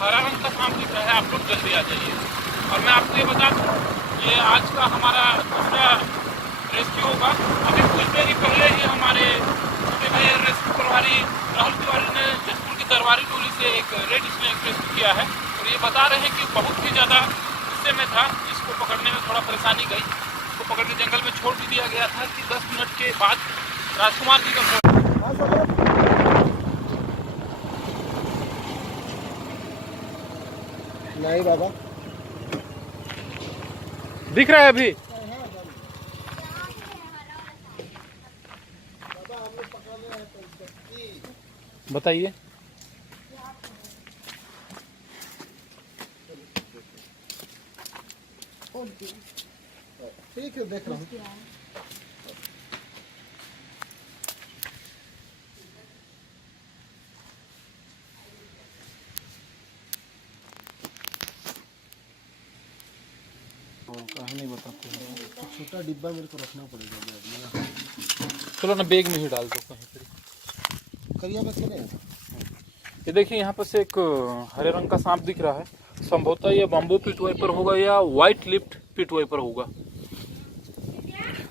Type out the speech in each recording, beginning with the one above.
हरा रंग का सांप दिख रहा है, आप लोग जल्दी आ जाइए। और मैं आपको ये बता दूँ, ये आज का हमारा दूसरा रेस्क्यू होगा। अभी कुछ देर पहले ही हमारे छोटे भाई रेस्क्यू प्रभारी राहुल तिवारी ने जसपुर की दरबारी टोली से एक रेड स्नेक रेस्क्यू किया है। और ये बता रहे हैं कि बहुत ही ज़्यादा गुस्से में था, इसको पकड़ने में थोड़ा परेशानी गई। इसको पकड़ के जंगल में छोड़ भी दिया गया था कि 10 मिनट के बाद राजकुमार जी का नहीं बाबा दिख रहा है अभी। बताइए। ठीक है, देख रहा हूँ। कहाँ नहीं बताते हैं, छोटा डिब्बा मेरे को रखना पड़ेगा। चलो ना बैग में ही डाल दो कहीं पर। करिया में चले। ये देखिए यहाँ पर से एक हरे रंग का सांप दिख रहा है। संभवतः ये बम्बू पिट वाइपर होगा या व्हाइट लिप्ड पिट वाइपर होगा।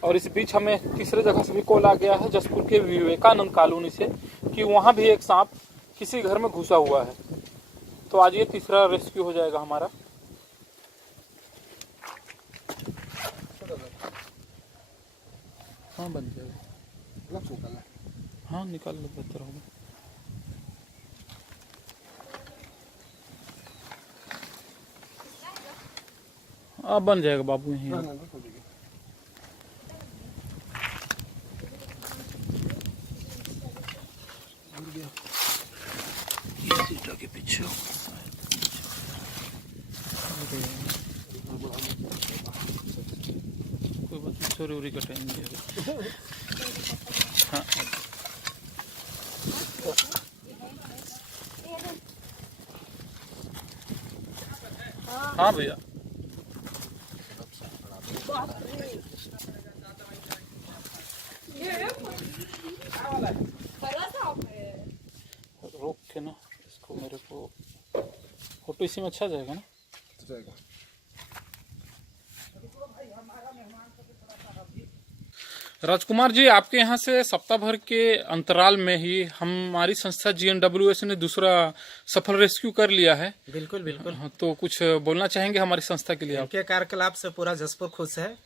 और इस बीच हमें तीसरे जगह से भी कॉल आ गया है, जसपुर के विवेकानंद कॉलोनी से, कि वहाँ भी एक सांप किसी घर में घुसा हुआ है। तो आज ये तीसरा रेस्क्यू हो जाएगा हमारा। हाँ बन जाएगा। हाँ निकाल लो, बेहतर होगा। अब बन जाएगा बाबू यहीं। सीटा के पीछे कोई बात नहीं, चोरी उरी का टाइम नहीं है। हाँ हाँ भैया। रोक के ना इसको, मेरे को फोटो इसी में अच्छा जाएगा ना। राजकुमार जी, आपके यहाँ से सप्ताह भर के अंतराल में ही हमारी संस्था GNWS ने दूसरा सफल रेस्क्यू कर लिया है। बिल्कुल बिल्कुल। तो कुछ बोलना चाहेंगे हमारी संस्था के लिए? इनके कार्यकलाप से पूरा जसपुर खुश है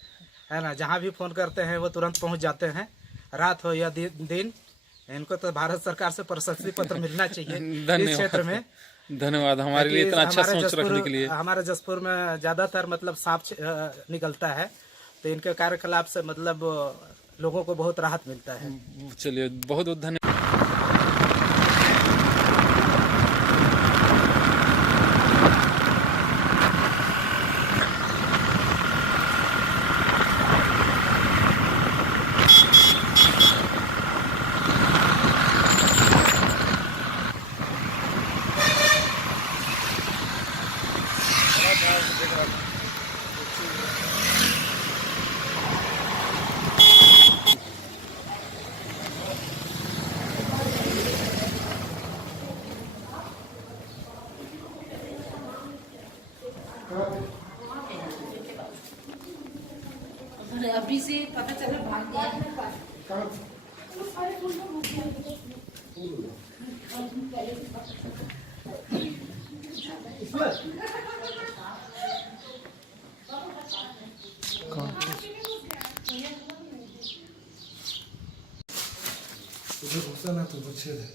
ना। जहाँ भी फोन करते हैं वो तुरंत पहुँच जाते हैं, रात हो या दिन। इनको तो भारत सरकार से प्रशस्ति पत्र मिलना चाहिए इस क्षेत्र में। धन्यवाद हमारे लिए इतना अच्छा सोच रखने के लिए। हमारे जसपुर में ज्यादातर मतलब सांप निकलता है, तो इनके कार्यकलाप से मतलब लोगों को बहुत राहत मिलता है। चलिए, बहुत बहुत धन्यवाद। अभी से पता चला भाग गया है। घुसा ना तो बच्चे है।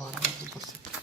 बारह ऊपर से